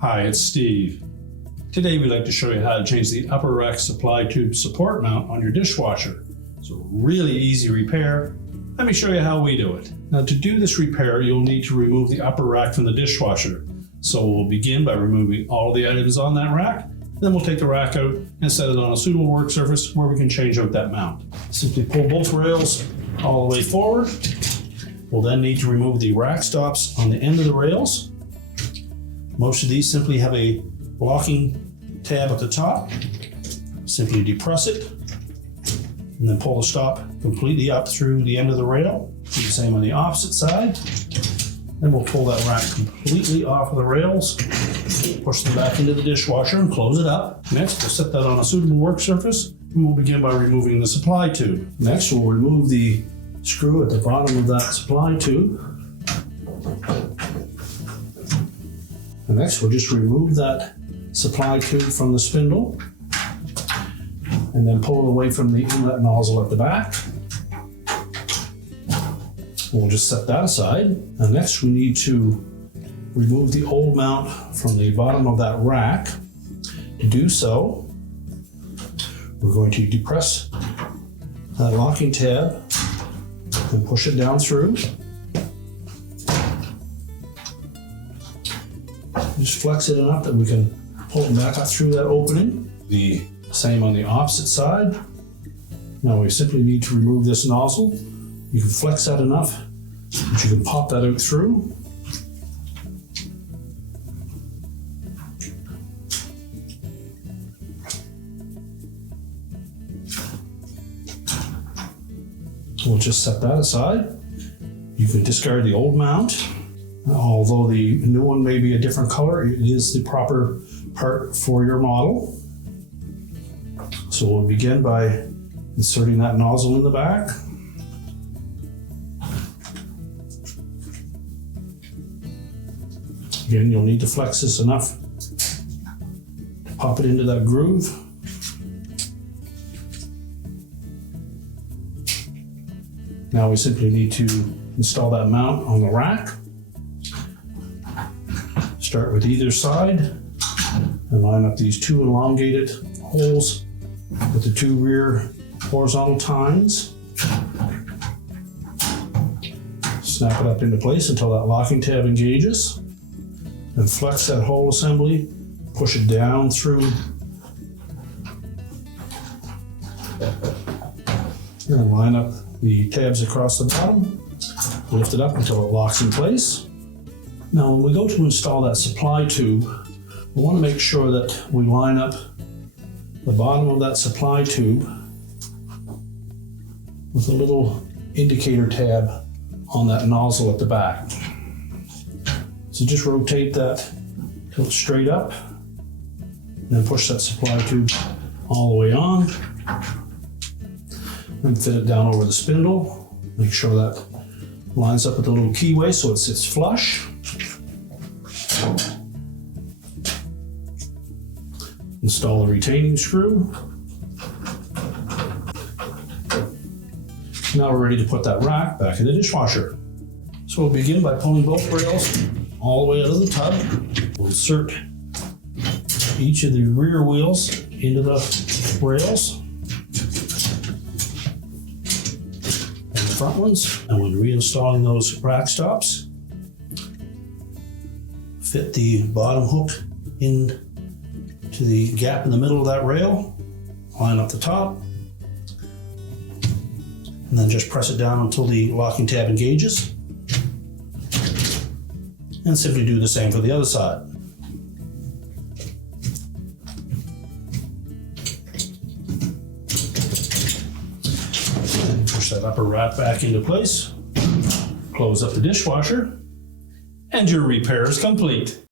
Hi, it's Steve. Today we'd like to show you how to change the upper rack supply tube support mount on your dishwasher. It's a really easy repair. Let me show you how we do it. Now to do this repair, you'll need to remove the upper rack from the dishwasher. So we'll begin by removing all the items on that rack. Then we'll take the rack out and set it on a suitable work surface where we can change out that mount. Simply pull both rails all the way forward. We'll then need to remove the rack stops on the end of the rails. Most of these simply have a locking tab at the top. Simply depress it and then pull the stop completely up through the end of the rail. Do the same on the opposite side. Then we'll pull that rack completely off of the rails, push them back into the dishwasher and close it up. Next, we'll set that on a suitable work surface and we'll begin by removing the supply tube. Next, we'll remove the screw at the bottom of that supply tube. And next, we'll just remove that supply tube from the spindle and then pull it away from the inlet nozzle at the back. We'll just set that aside. And next, we need to remove the old mount from the bottom of that rack. To do so, we're going to depress that locking tab and push it down through. Just flex it enough that we can pull it back up through that opening. The same on the opposite side. Now we simply need to remove this nozzle. You can flex that enough that you can pop that out through. We'll just set that aside. You can discard the old mount. Although the new one may be a different color, it is the proper part for your model. So we'll begin by inserting that nozzle in the back. Again, you'll need to flex this enough to pop it into that groove. Now we simply need to install that mount on the rack. Start with either side and line up these two elongated holes with the two rear horizontal tines. Snap it up into place until that locking tab engages. And flex that whole assembly, push it down through, and line up the tabs across the bottom. Lift it up until it locks in place. Now when we go to install that supply tube, we want to make sure that we line up the bottom of that supply tube with a little indicator tab on that nozzle at the back. So just rotate that till it's straight up, and then push that supply tube all the way on. And fit it down over the spindle. Make sure that lines up with the little keyway so it sits flush. Install the retaining screw. Now we're ready to put that rack back in the dishwasher. So we'll begin by pulling both rails all the way out of the tub. We'll insert each of the rear wheels into the rails and the front ones. And when reinstalling those rack stops, fit the bottom hook in to the gap in the middle of that rail, line up the top, and then just press it down until the locking tab engages. And simply do the same for the other side. And push that upper rack back into place, close up the dishwasher, and your repair is complete.